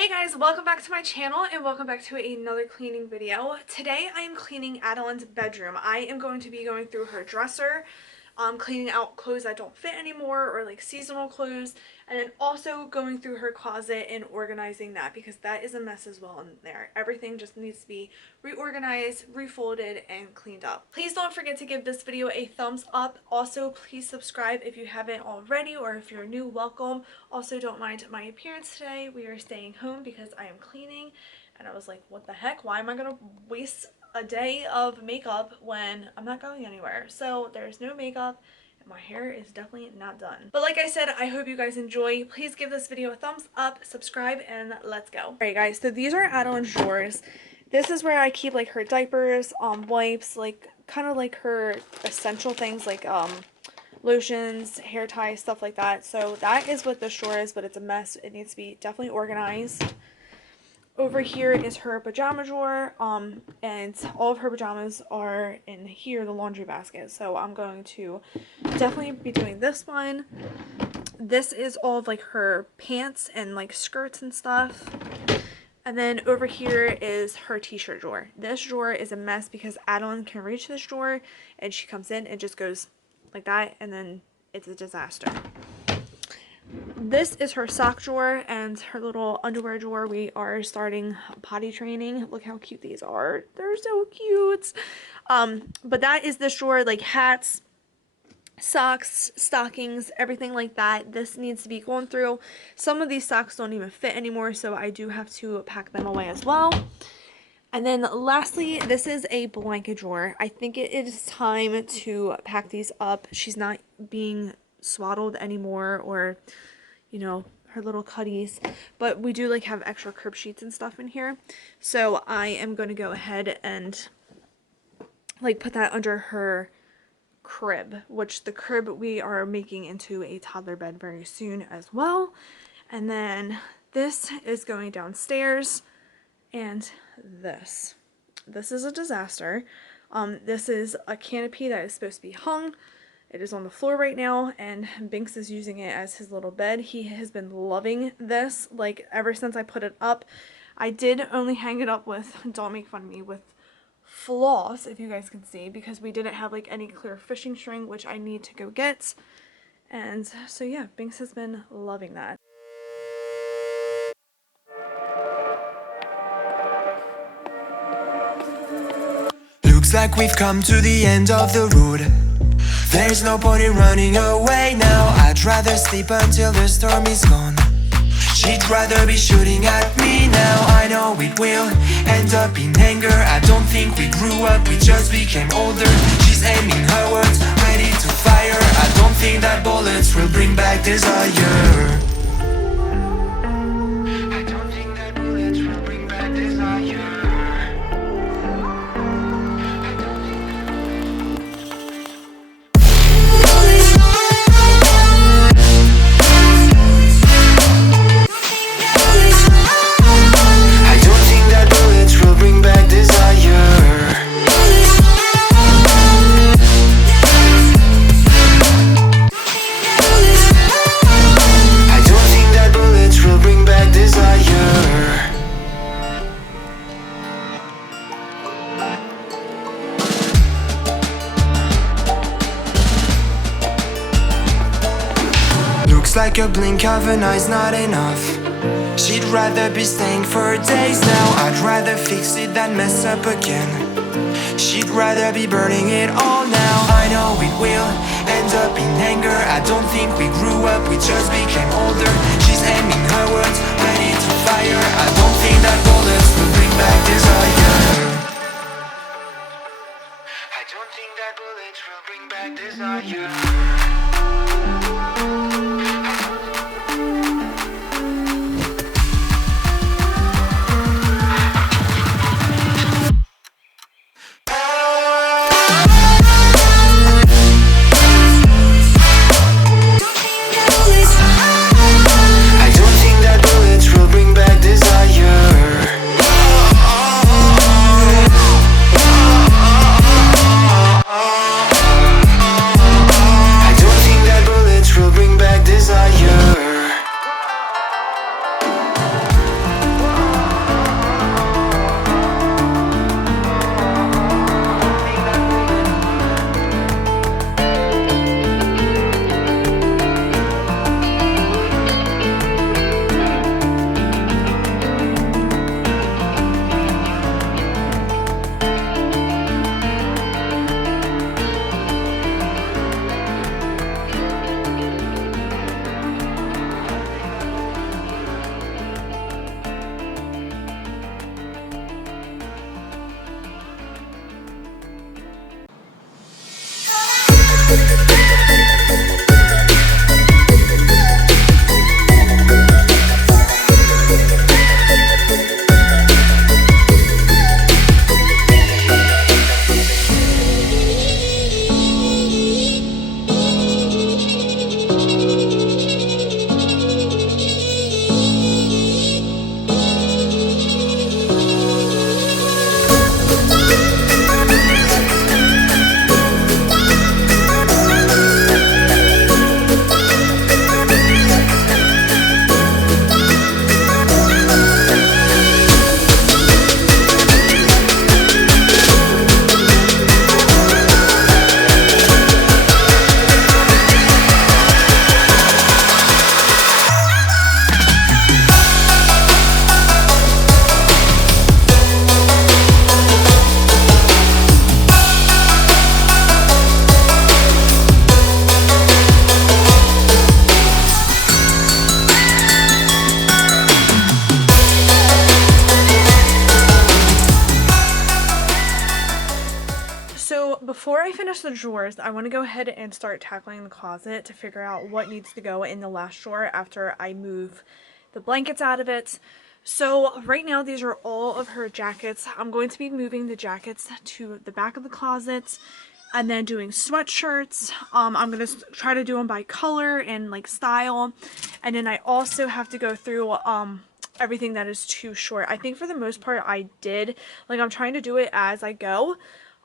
Hey guys, welcome back to my channel and welcome back to another cleaning video. Today I am cleaning Adalynne's bedroom. I am going to be going through her dresser, cleaning out clothes that don't fit anymore or like seasonal clothes, and then also going through her closet and organizing that because that is a mess as well in there. Everything just needs to be reorganized, refolded, and cleaned up. Please don't forget to give this video a thumbs up. Also, please subscribe if you haven't already, or if you're new, welcome. Also, don't mind my appearance today. We are staying home because I am cleaning, and I was like, what the heck? Why am I gonna waste a day of makeup when I'm not going anywhere? So there's no makeup and my hair is definitely not done. But like I said, I hope you guys enjoy. Please give this video a thumbs up, subscribe, and let's go. Alright guys, so these are Adalynne's drawers. This is where I keep like her diapers, wipes, like kind of like her essential things like lotions, hair ties, stuff like that. So that is what this drawer is, but it's a mess. It needs to be definitely organized. Over here is her pajama drawer, and all of her pajamas are in here, the laundry basket. So I'm going to definitely be doing this one. This is all of like her pants and like skirts and stuff. And then over here is her t-shirt drawer. This drawer is a mess because Adalynne can reach this drawer and she comes in and just goes like that, and then it's a disaster. This is her sock drawer and her little underwear drawer. We are starting potty training. Look how cute these are. They're so cute. But that is this drawer, like hats, socks, stockings, everything like that. This needs to be going through. Some of these socks don't even fit anymore, so I do have to pack them away as well. And then lastly, this is a blanket drawer. I think it is time to pack these up. She's not being swaddled anymore, or you know, her little cutties, but we do like have extra crib sheets and stuff in here, so I am going to go ahead and like put that under her crib, which the crib we are making into a toddler bed very soon as well. And then this is going downstairs, and this is a disaster. This is a canopy that is supposed to be hung. It is on the floor right now, and Binks is using it as his little bed. He has been loving this, like, ever since I put it up. I did only hang it up with, don't make fun of me, with floss, if you guys can see, because we didn't have, like, any clear fishing string, which I need to go get. And so, yeah, Binks has been loving that. Looks like we've come to the end of the road. There's no point in running away now. I'd rather sleep until the storm is gone. She'd rather be shooting at me now. I know it will end up in anger. I don't think we grew up, we just became older. She's aiming her words, ready to fire. I don't think that bullets will bring back desire. I don't think that bullets will bring back desire. Looks like a blink of an eye's not enough. She'd rather be staying for days now. I'd rather fix it than mess up again. She'd rather be burning it all now. I know it will end up in anger. I don't think we grew up, we just became older. She's aiming her words, ready to fire. I don't think that bullets will bring back desire. I don't think that bullets will bring back desire. before I finish the drawers, I want to go ahead and start tackling the closet to figure out what needs to go in the last drawer after I move the blankets out of it. So right now these are all of her jackets. I'm going to be moving the jackets to the back of the closet and then doing sweatshirts. I'm going to try to do them by color and like style. And then I also have to go through everything that is too short. I think for the most part I did. Like I'm trying to do it as I go.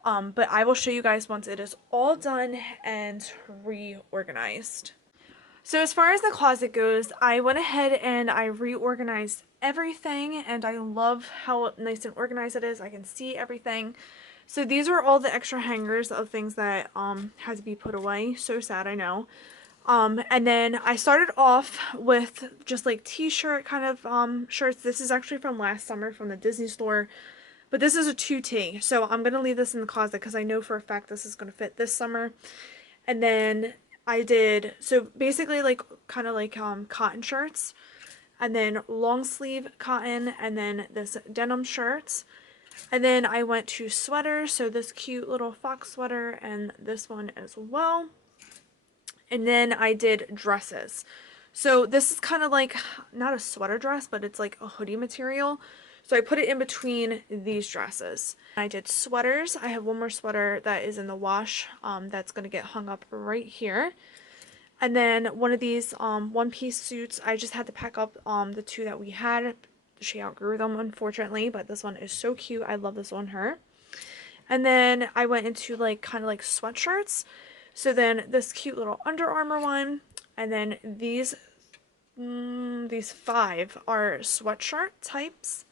But I will show you guys once it is all done and reorganized. So as far as the closet goes, I went ahead and I reorganized everything, and I love how nice and organized it is. I can see everything. So these are all the extra hangers of things that had to be put away. So sad, I know. And then I started off with just like t-shirt kind of shirts. This is actually from last summer from the Disney store. But this is a 2T, so I'm going to leave this in the closet because I know for a fact this is going to fit this summer. And then I did, so basically like kind of like cotton shirts, and then long sleeve cotton, and then this denim shirts. And then I went to sweaters, so this cute little fox sweater and this one as well. And then I did dresses. So this is kind of like, not a sweater dress, but it's like a hoodie material. So I put it in between these dresses. I did sweaters. I have one more sweater that is in the wash that's going to get hung up right here. And then one of these one-piece suits, I just had to pack up the two that we had. She outgrew them, unfortunately, but this one is so cute. I love this on her. And then I went into like kind of like sweatshirts. So then this cute little Under Armour one, and then these 5 are sweatshirt types.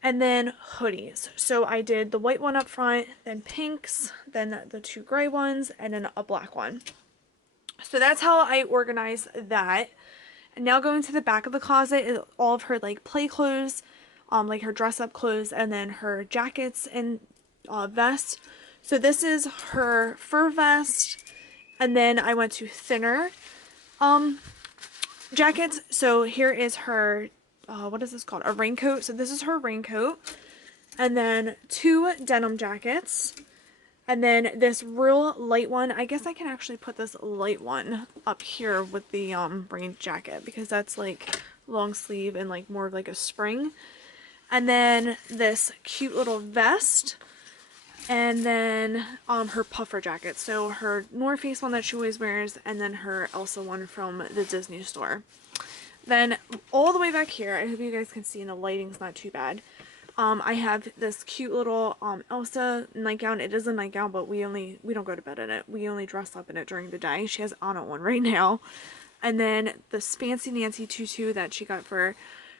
And then hoodies. So I did the white one up front, then pinks, then the 2 gray ones, and then a black one. So that's how I organize that. And now going to the back of the closet is all of her like play clothes, like her dress up clothes, and then her jackets and vest. So this is her fur vest, and then I went to thinner jackets. So here is her what is this called? A raincoat. So this is her raincoat. And then 2 denim jackets. And then this real light one. I guess I can actually put this light one up here with the rain jacket because that's like long sleeve and like more of like a spring. And then this cute little vest. And then her puffer jacket. So her North Face one that she always wears, and then her Elsa one from the Disney store. Then all the way back here, I hope you guys can see, and the lighting's not too bad. I have this cute little Elsa nightgown. It is a nightgown, but we don't go to bed in it. We only dress up in it during the day. She has on one right now. And then this fancy Nancy tutu that she got for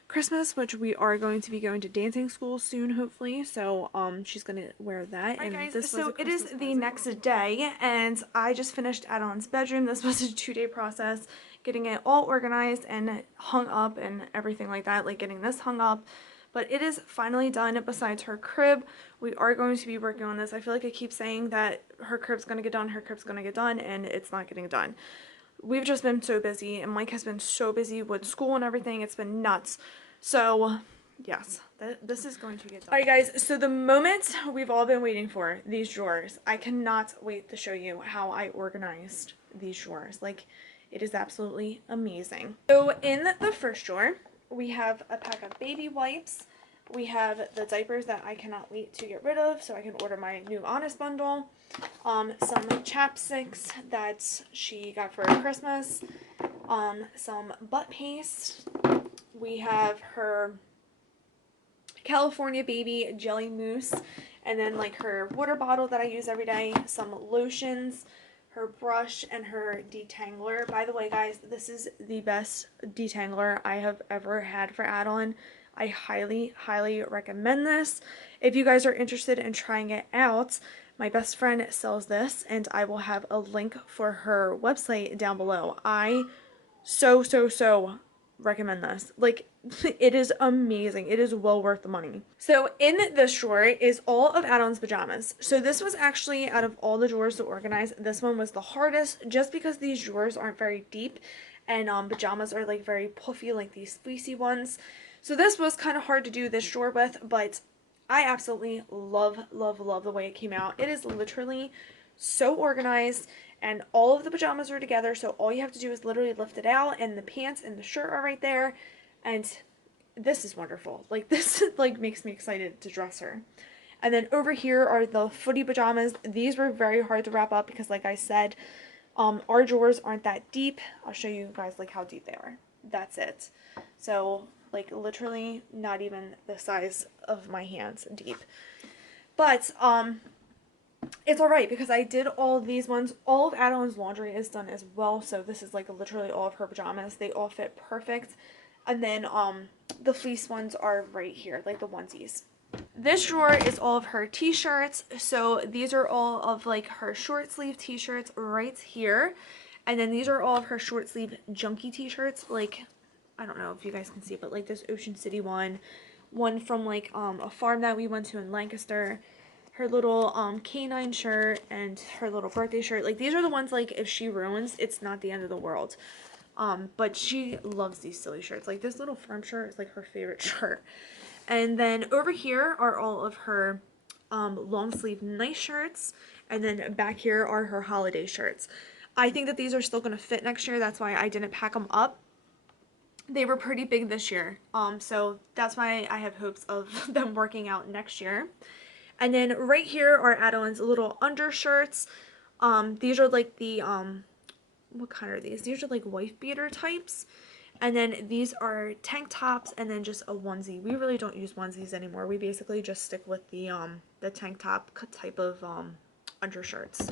Christmas, which we are going to be going to dancing school soon, hopefully. So she's gonna wear that. Alright and guys, so it is the next day, and I just finished Adalynne's bedroom. This was a 2-day process, getting it all organized and hung up and everything like that, like getting this hung up. But it is finally done. Besides her crib, we are going to be working on this. I feel like I keep saying that her crib's gonna get done, and it's not getting done. We've just been so busy, and Mike has been so busy with school and everything. It's been nuts. So yes, this is going to get done. Alright guys, so the moment we've all been waiting for, these drawers. I cannot wait to show you how I organized these drawers. Like, it is absolutely amazing. So in the first drawer, we have a pack of baby wipes. We have the diapers that I cannot wait to get rid of so I can order my new Honest bundle. Some chapsticks that she got for Christmas. Some butt paste. We have her California Baby Jelly Mousse. And then like her water bottle that I use every day. Some lotions. Her brush and her detangler. By the way, guys, this is the best detangler I have ever had for Adalynne. I highly, highly recommend this. If you guys are interested in trying it out, my best friend sells this, and I will have a link for her website down below. I so recommend this. Like, it is amazing. It is well worth the money. So in this drawer is all of Adalynne's pajamas. So this was actually, out of all the drawers to organize, this one was the hardest, just because these drawers aren't very deep, and pajamas are like very puffy, like these fleecy ones. So this was kind of hard to do this drawer with, but I absolutely love, love, love the way it came out. It is literally so organized, and all of the pajamas are together, so all you have to do is literally lift it out, and the pants and the shirt are right there, and this is wonderful. Like, this like makes me excited to dress her. And then over here are the footy pajamas. These were very hard to wrap up because, like I said, our drawers aren't that deep. I'll show you guys like how deep they are. That's it. So like literally not even the size of my hands deep. But it's alright because I did all of these ones. All of Adalynne's laundry is done as well. So this is like literally all of her pajamas. They all fit perfect. And then the fleece ones are right here, like the onesies. This drawer is all of her t-shirts. So these are all of like her short sleeve t-shirts right here. And then these are all of her short sleeve junky t-shirts. Like, I don't know if you guys can see, but like this Ocean City one from like a farm that we went to in Lancaster, her little canine shirt, and her little birthday shirt. Like, these are the ones like if she ruins, it's not the end of the world. But she loves these silly shirts. Like this little farm shirt is like her favorite shirt. And then over here are all of her long sleeve nice shirts. And then back here are her holiday shirts. I think that these are still going to fit next year. That's why I didn't pack them up. They were pretty big this year. So that's why I have hopes of them working out next year. And then right here are Adalynne's little undershirts. These are like the, what kind are these? These are like wife beater types. And then these are tank tops and then just a onesie. We really don't use onesies anymore. We basically just stick with the tank top type of undershirts.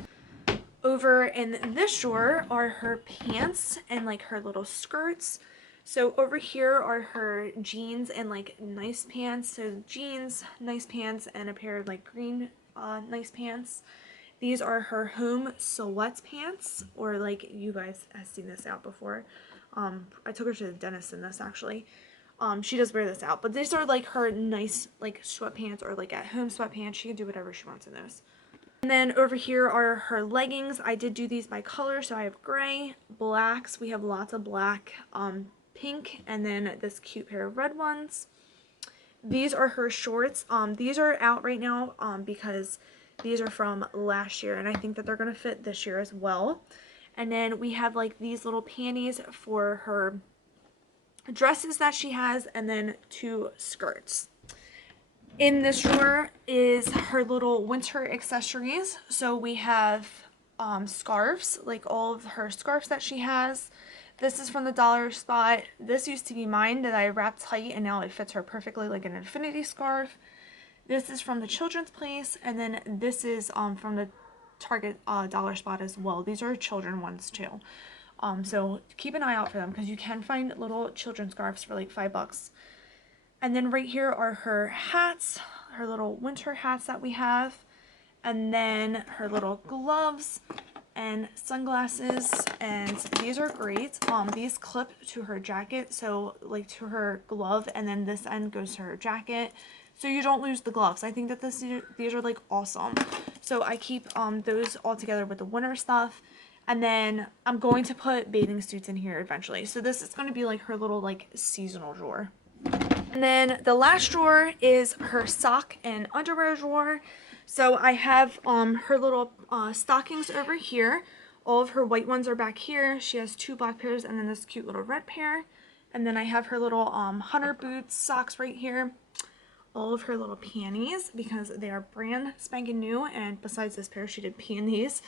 Over in this drawer are her pants and like her little skirts. So over here are her jeans and like nice pants. So jeans, nice pants, and a pair of like green nice pants. These are her home sweats pants, or like you guys have seen this out before. I took her to the dentist in this actually. She does wear this out, but these are like her nice like sweatpants or like at home sweatpants. She can do whatever she wants in those. And then over here are her leggings. I did do these by color, so I have gray, blacks. We have lots of black, pink, and then this cute pair of red ones. These are her shorts. These are out right now because these are from last year, and I think that they're going to fit this year as well. And then we have like these little panties for her dresses that she has, and then 2 skirts. In this drawer is her little winter accessories. So we have scarves, like all of her scarves that she has. This is from the dollar spot. This used to be mine that I wrapped tight, and now it fits her perfectly like an infinity scarf. This is from the Children's Place, and then this is from the Target dollar spot as well. These are children ones too. So keep an eye out for them because you can find little children's scarves for like $5. And then right here are her hats, her little winter hats that we have. And then her little gloves and sunglasses. And these are great. These clip to her jacket, so like to her glove, and then this end goes to her jacket. So you don't lose the gloves. I think that these are like awesome. So I keep those all together with the winter stuff. And then I'm going to put bathing suits in here eventually. So this is going to be like her little like seasonal drawer. And then the last drawer is her sock and underwear drawer. So I have her little stockings over here. All of her white ones are back here. She has 2 black pairs and then this cute little red pair. And then I have her little hunter boots socks right here. All of her little panties because they are brand spanking new, and besides this pair she did pee in these.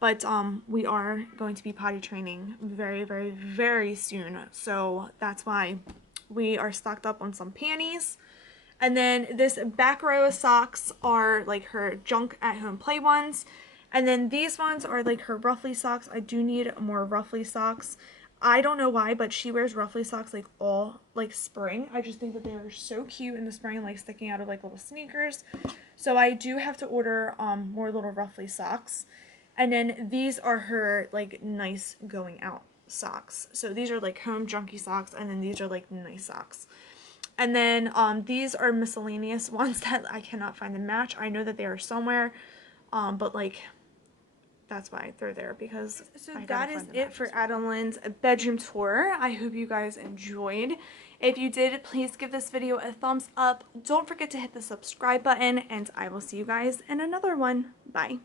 But we are going to be potty training very, very, very soon, so that's why we are stocked up on some panties. And then this back row of socks are like her junk at home play ones, and then these ones are like her ruffly socks. I do need more ruffly socks. I don't know why, but she wears ruffly socks like all like spring. I just think that they are so cute in the spring, like sticking out of like little sneakers. So I do have to order more little ruffly socks. And then these are her like nice going out socks. So these are like home junky socks, and then these are like nice socks. And then these are miscellaneous ones that I cannot find the match. I know that they are somewhere, but like that's why they're there, because so that is it for Adalynne's bedroom tour. I hope you guys enjoyed. If you did, please give this video a thumbs up. Don't forget to hit the subscribe button, and I will see you guys in another one. Bye.